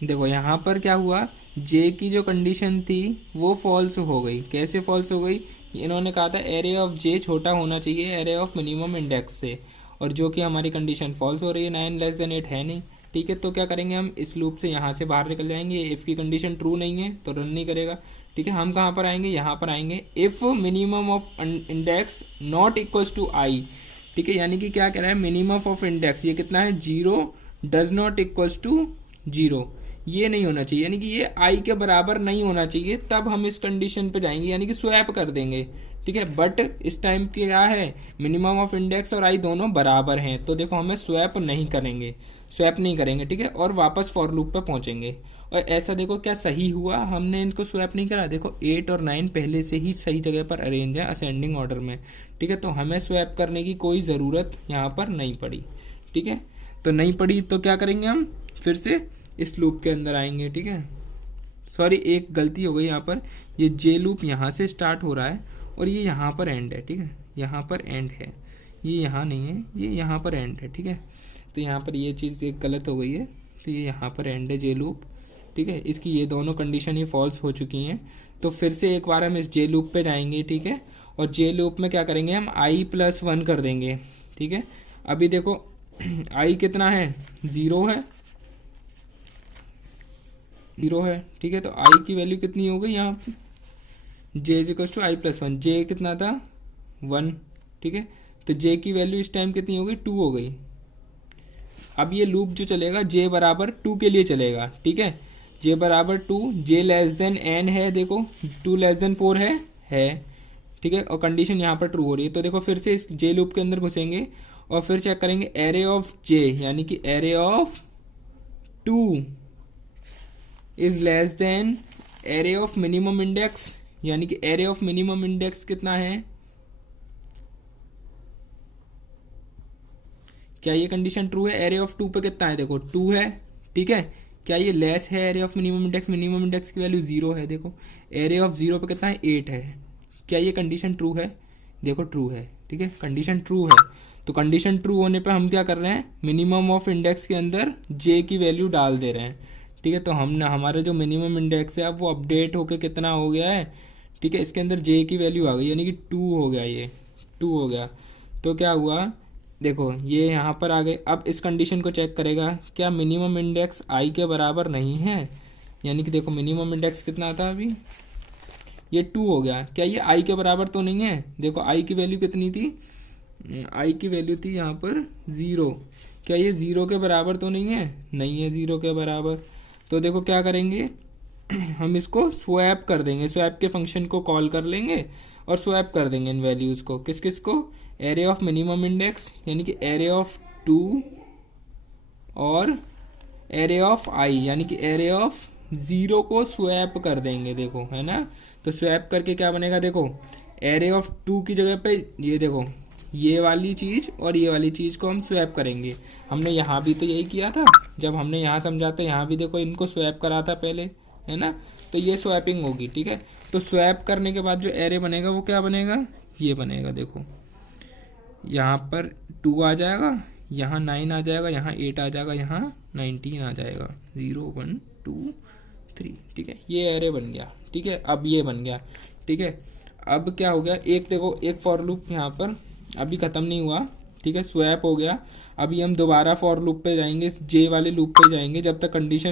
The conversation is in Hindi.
देखो यहाँ पर क्या हुआ, जे की जो कंडीशन थी वो फॉल्स हो गई। कैसे फॉल्स हो गई, इन्होंने कहा था एरे ऑफ जे छोटा होना चाहिए एरे ऑफ मिनिमम इंडेक्स से, और जो कि हमारी कंडीशन फॉल्स हो रही है, 9 <8 है नहीं। ठीक है, तो क्या करेंगे हम इस लूप से यहाँ से बाहर निकल जाएंगे। इफ़ की कंडीशन ट्रू नहीं है तो रन नहीं करेगा। ठीक है, हम कहाँ पर आएंगे, यहाँ पर आएंगे, if minimum of index not equals to I. ठीक है, यानी कि क्या कह रहा है, मिनिमम ऑफ इंडेक्स ये कितना है, 0 डज नॉट इक्वल्स टू 0, ये नहीं होना चाहिए, यानी कि ये आई के बराबर नहीं होना चाहिए, तब हम इस कंडीशन पे जाएंगे, यानी कि स्वैप कर देंगे। ठीक है, बट इस टाइम क्या है, मिनिमम ऑफ इंडेक्स और आई दोनों बराबर हैं, तो देखो हमें स्वैप नहीं करेंगे, स्वैप नहीं करेंगे। ठीक है, और वापस फॉर लूप पे पहुंचेंगे। और ऐसा देखो क्या सही हुआ, हमने इनको स्वैप नहीं करा। देखो 8 और 9 पहले से ही सही जगह पर अरेंज है असेंडिंग ऑर्डर में। ठीक है, तो हमें स्वैप करने की कोई ज़रूरत यहाँ पर नहीं पड़ी। ठीक है, तो नहीं पड़ी तो क्या करेंगे, हम फिर से इस लूप के अंदर आएंगे। ठीक है, सॉरी एक गलती हो गई यहाँ पर, ये जे लूप यहाँ से स्टार्ट हो रहा है और ये यहाँ पर एंड है। ठीक है, यहाँ पर एंड है, ये यहाँ नहीं है, ये यहाँ पर एंड है। ठीक है, तो यहाँ पर ये चीज़ एक गलत हो गई है, तो ये यहाँ पर एंड है जे लूप। ठीक है, इसकी ये दोनों कंडीशन ही फॉल्स हो चुकी हैं। तो फिर से एक बार हम इस जे लूप पे जाएंगे। ठीक है, और जे लूप में क्या करेंगे, हम i+1 कर देंगे। ठीक है, अभी देखो i कितना है, 0 है, 0 है। ठीक है, तो i की वैल्यू कितनी हो गई यहाँ पे, j is equal to i+1, j कितना था 1। ठीक है, तो j की वैल्यू इस टाइम कितनी हो गई, 2 हो गई। अब ये लूप जो चलेगा j बराबर 2 के लिए चलेगा। ठीक है, j बराबर 2, j लेस देन n है, देखो 2 लेस देन 4 है। ठीक है, और कंडीशन यहाँ पर ट्रू हो रही है, तो देखो फिर से इस j लूप के अंदर घुसेंगे और फिर चेक करेंगे एरे ऑफ j, यानी कि array of 2 is less than array of minimum index, यानी कि एरे ऑफ मिनिमम इंडेक्स कितना है, क्या ये कंडीशन ट्रू है, एरे ऑफ 2 पे कितना है, देखो 2 है। ठीक है, क्या ये लेस है array of minimum index, minimum index की वैल्यू 0 है, देखो एरे ऑफ 0 पे कितना है, 8 है। क्या ये कंडीशन ट्रू है, देखो ट्रू है। ठीक है, कंडीशन ट्रू है, तो कंडीशन ट्रू होने पे हम क्या कर रहे हैं, मिनिमम ऑफ इंडेक्स के अंदर जे की वैल्यू डाल दे रहे हैं। ठीक है, तो हमने हमारा जो मिनिमम इंडेक्स है अब वो अपडेट होके कितना हो गया है, ठीक है, इसके अंदर जे की वैल्यू आ गई, यानी कि 2 हो गया, ये 2 हो गया। तो क्या हुआ, देखो ये यहाँ पर आ गए। अब इस कंडीशन को चेक करेगा, क्या मिनिमम इंडेक्स आई के बराबर नहीं है, यानी कि देखो मिनिमम इंडेक्स कितना था अभी, ये 2 हो गया, क्या ये आई के बराबर तो नहीं है, देखो आई की वैल्यू कितनी थी, आई की वैल्यू थी यहाँ पर 0, क्या ये 0 के बराबर तो नहीं है, नहीं है 0 के बराबर। तो देखो क्या करेंगे हम इसको स्वैप कर देंगे, स्वैप के फंक्शन को कॉल कर लेंगे और स्वैप कर देंगे इन वैल्यूज़ को, किस किस को, एरे ऑफ मिनिमम इंडेक्स यानी कि एरे ऑफ 2 और एरे ऑफ आई यानी कि एरे ऑफ 0 को स्वैप कर देंगे, देखो है ना। तो स्वैप करके क्या बनेगा, देखो एरे ऑफ 2 की जगह पे ये देखो ये वाली चीज़ और ये वाली चीज़ को हम स्वैप करेंगे। हमने यहाँ भी तो यही किया था, जब हमने यहाँ समझा था, यहाँ भी देखो इनको स्वैप करा था पहले, है ना। तो ये स्वैपिंग होगी। ठीक है, तो स्वैप करने के बाद जो एरे बनेगा वो क्या बनेगा, ये बनेगा, देखो यहाँ पर 2 आ जाएगा, यहाँ 9 आ जाएगा, यहाँ 8 आ जाएगा, यहाँ 19 आ जाएगा, 0 1 2 3। ठीक है, ये एरे बन गया। ठीक है, अब ये बन गया। ठीक है, अब क्या हो गया, एक देखो एक फॉर लूप यहाँ पर अभी ख़त्म नहीं हुआ। ठीक है, स्वैप हो गया। अभी हम दोबारा फॉर लूप पे जाएंगे, जे वाले लूप पे जाएंगे जब तक कंडीशन